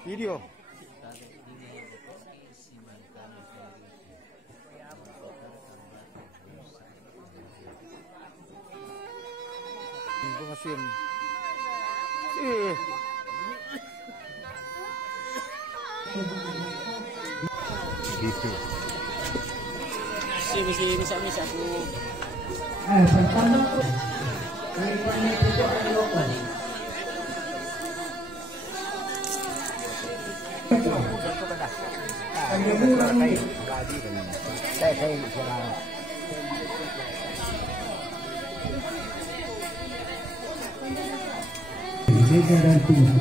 Video. Pengasin. Gitu. Sini aku. Pertama daripada itu ada lokal. Ada murah nih. Saya istirahat. Mega dan tinggi.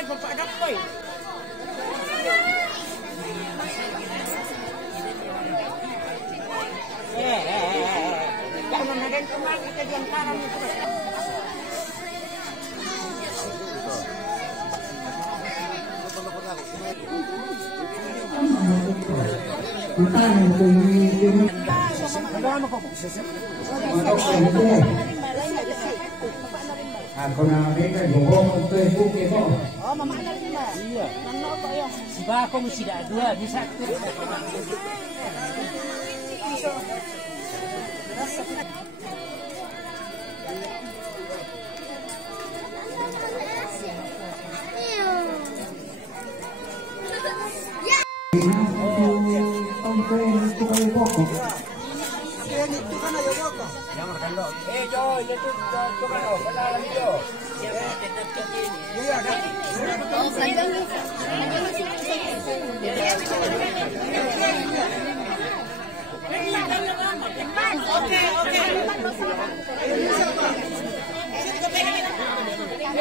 Bapak dampai. Jangan ada yang kemana kita diantara itu. Ako na mereka yung untuk buke mo. Oh, mama na rin ba? Iya. Nano ko yung si Bakong sida dua bisa tu.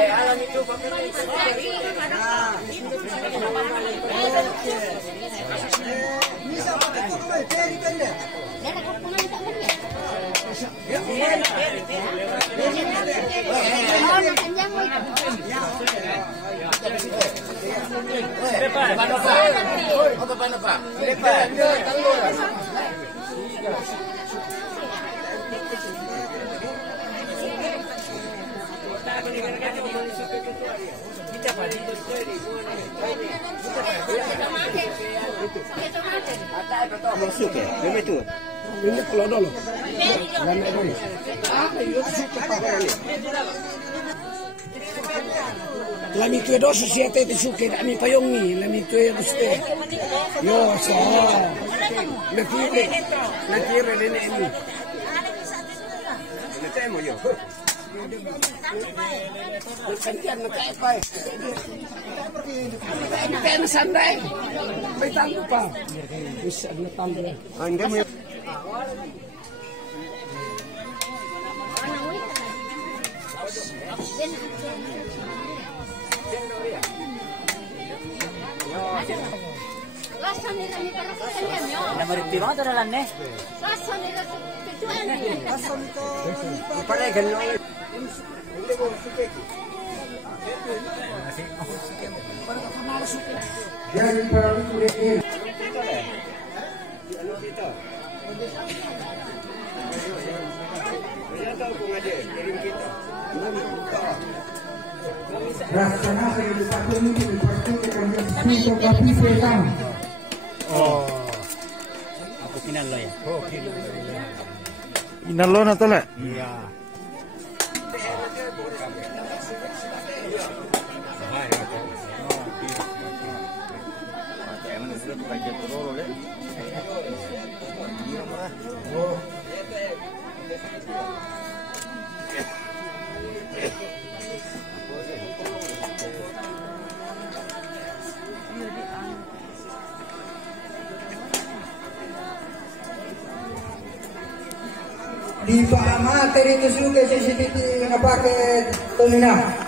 Alam itu masuk ya? Memang itu. Ini kalau dulu. Lami kue dosa siapa itu suka kami payung ni, lami kue dosa. Yo so, nanti rene ini. Nanti mau yo. Kantian nak apa? Kan sandai. Baitang apa? Bisa natambah. Anda mau Nama ritiro atau dalam ne? Pada ganyo. Jadi para murid ini. Rasanya saya dipakai ini dipakai dengan kopi petang. Oh. Aku pinalo ya. Oh, inalo na tala. Iya. Di materi itu suka CCTV yang pakai Tomina.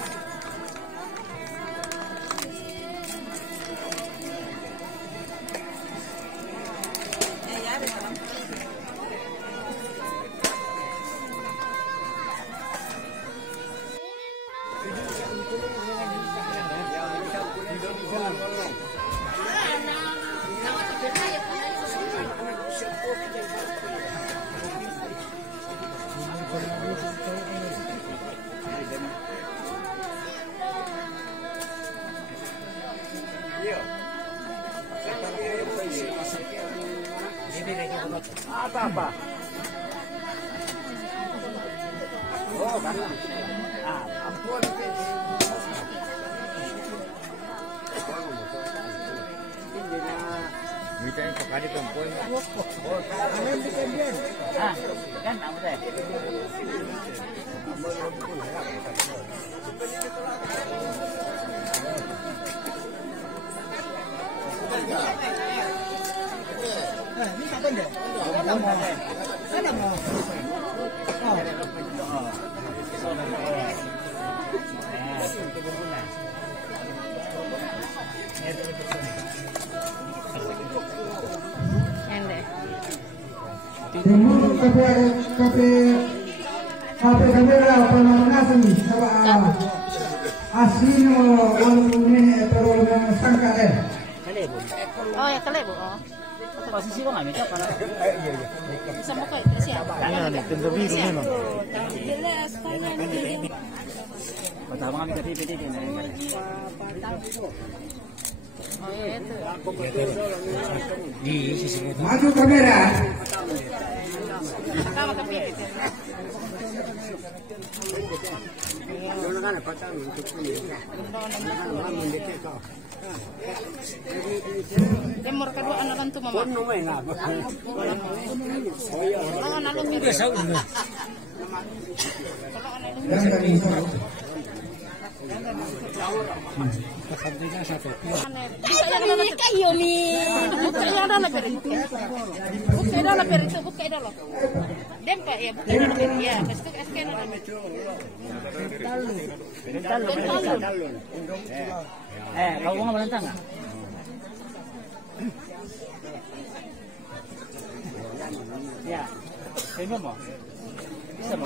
Timur kape kamera penangasan sama asli no ini pero sangka Oh ya kalebo. Oh. Posisi ko nga may para. Isa mo ko siya. Ano nih, tentu biru memang. Pertama kami ke TV ini. Oh iya itu. Di sisi maju kamera. Sama ke TV. Timur kedua anak kan tuh mama. Kalau anak lu mirip. Kayo mi. Kayo dah lebih itu. Bukan dah lebih itu, bukan dah loh. Dempa ya, bukan dah lebih ya. Pasti SK dah lebih. Kau mau melentang nggak? Ya, ini mau. Bisa mau.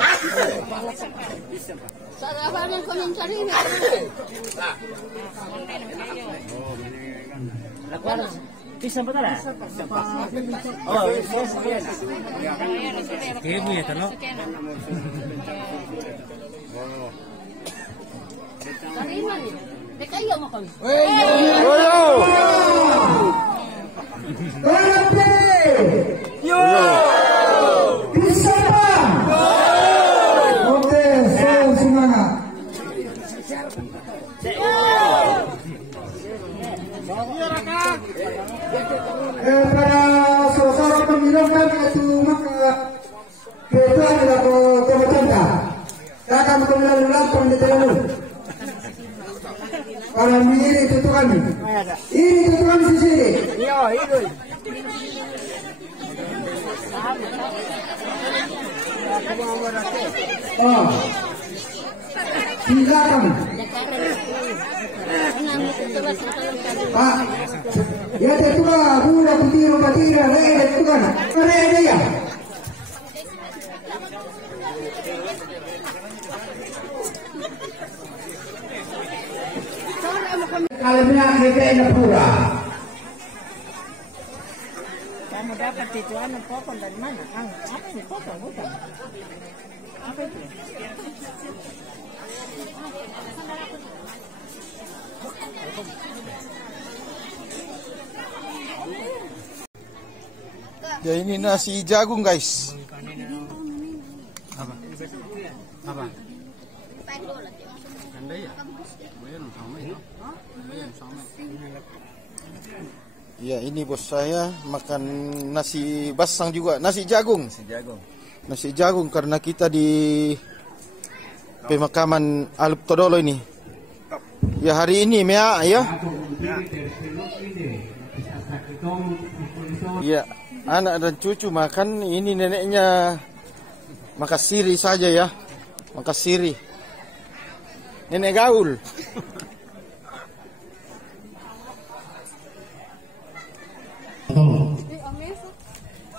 Sarap ang komentar ini. Lakukan. Bisa betul ya? Oh, bisa. Ibu ya tano. Kariman ya. Dekayo mo kami. Yo! Bisa Pak! Oke, semangat. Para saudara pemilih itu maka kita adalah pemerintah. Akan pemilihan ulang pemerintahan. Kalau ini itu kami. Ini itu kami di sini. Iya, itu. Oh. Silakan. Pak. Ya itu lah, gula putih batira, itu kan. Mana dia? Kalemnya kita pura. Kamu dapat itu anu pokok dari mana? Apa ini pokok bukan? Apa itu? Ya ini nasi jagung guys. Apa? Apa? Ya ini bos saya makan nasi basang juga, nasi jagung. Nasi jagung karena kita di pemakaman Alup Todolo ini. Ya hari ini Mea ya. Ya anak dan cucu makan, ini neneknya makasiri saja ya. Makasiri. Nenek gaul.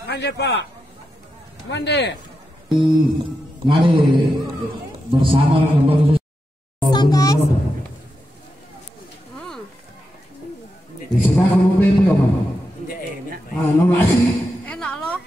Mande Pak, mande. Mari bersama membantu. Di sebelah kamu beli apa? Ah, nomor Enak loh.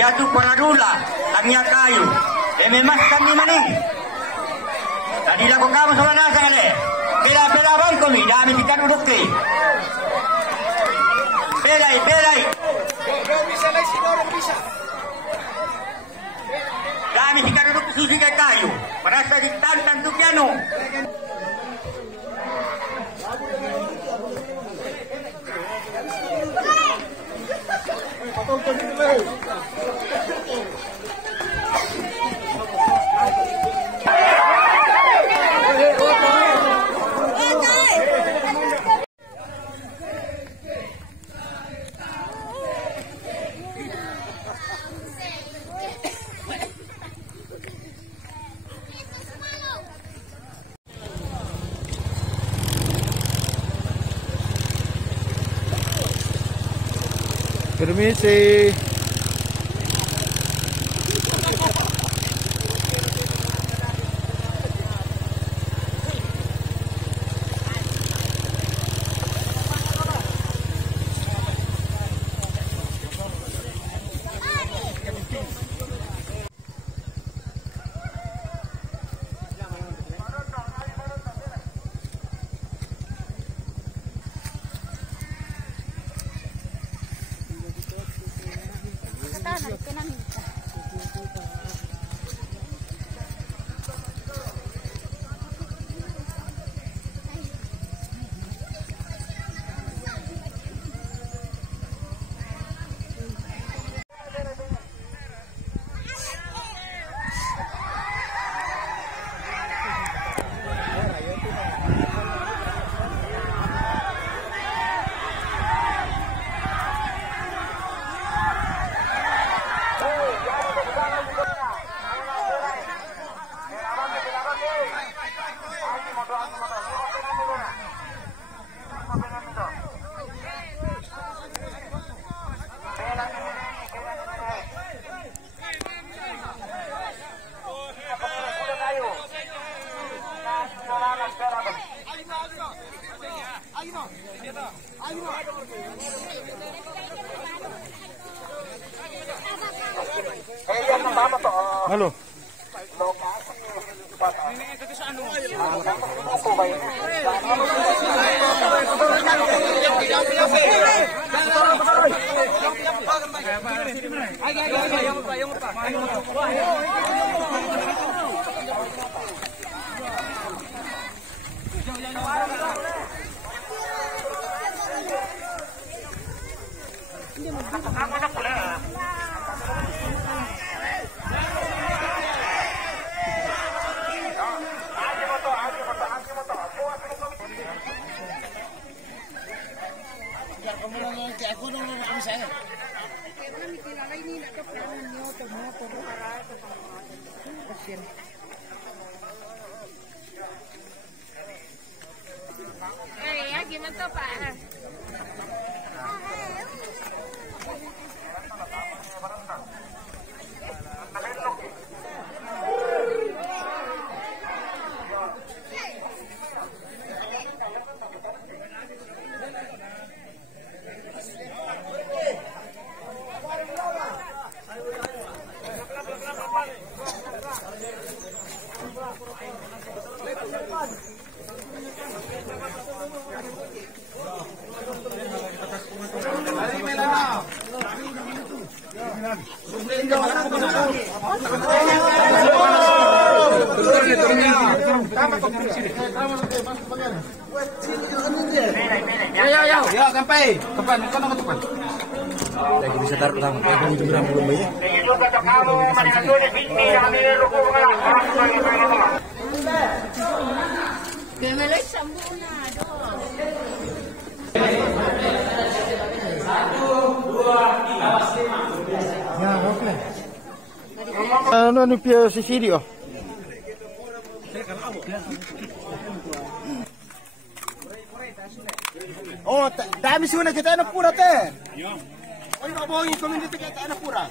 Yaitu Paradula, Tangnya Kayu, Memaskan di maning. Tadi lakukan masalah nasa kali. Pela bang kami, dami kita duduk ke. Pelai. Dami kita duduk susi ke kayu. Merasa ditantang tu piano. Permisi. kanan, kanan. Halo. Ya, gimana tuh Pak? Yo, sampai. Tepan, kau nama tepan. Lagi bisa taruh pertama. Kamu itu berapa belum ya? Gemelek sambuna dong. 1, 2, 3. Ya, oke. Ano ni Pia Sisidio? Oh, dami suna kita na pura te. Oh, yung kabuhangin community kita na pura.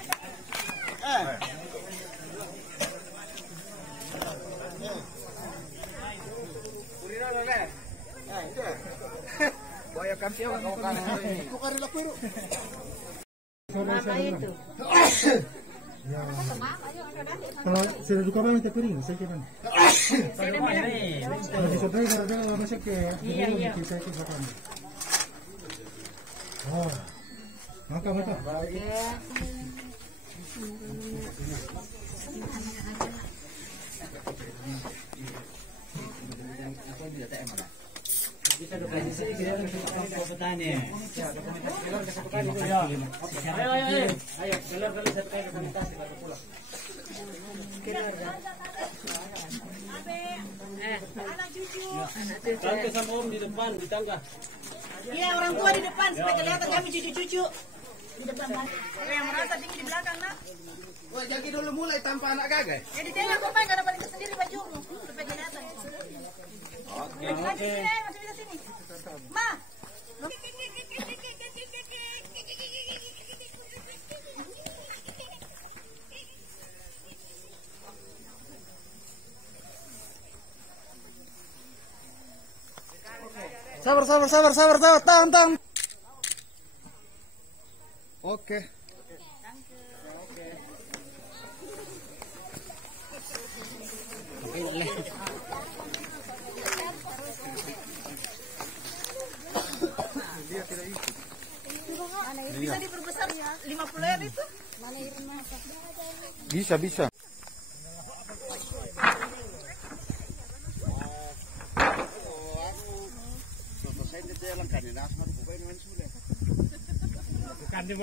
Boya kampiyo ko karila pero. Mama itu. Kalau sudah duka banyak piring, saya kira. Masih sampai gara-gara masuk ke kita ke belakang. Oh, maka. Tangga sama om di depan, di tangga. Iya, orang tua di depan supaya kelihatan kami cucu-cucu. Di depan, Mas. Yang merasa tinggi di belakang, Nak. Wah, jadi dulu mulai tanpa anak gagal. Ya di tengah kok, Pak, karena balik sendiri bajumu supaya kelihatan. Oke. Masih bisa sini. Ma. Sabar, tahan. Oke. Bisa diperbesar ya, 50 itu. Bisa, bisa. Bukan di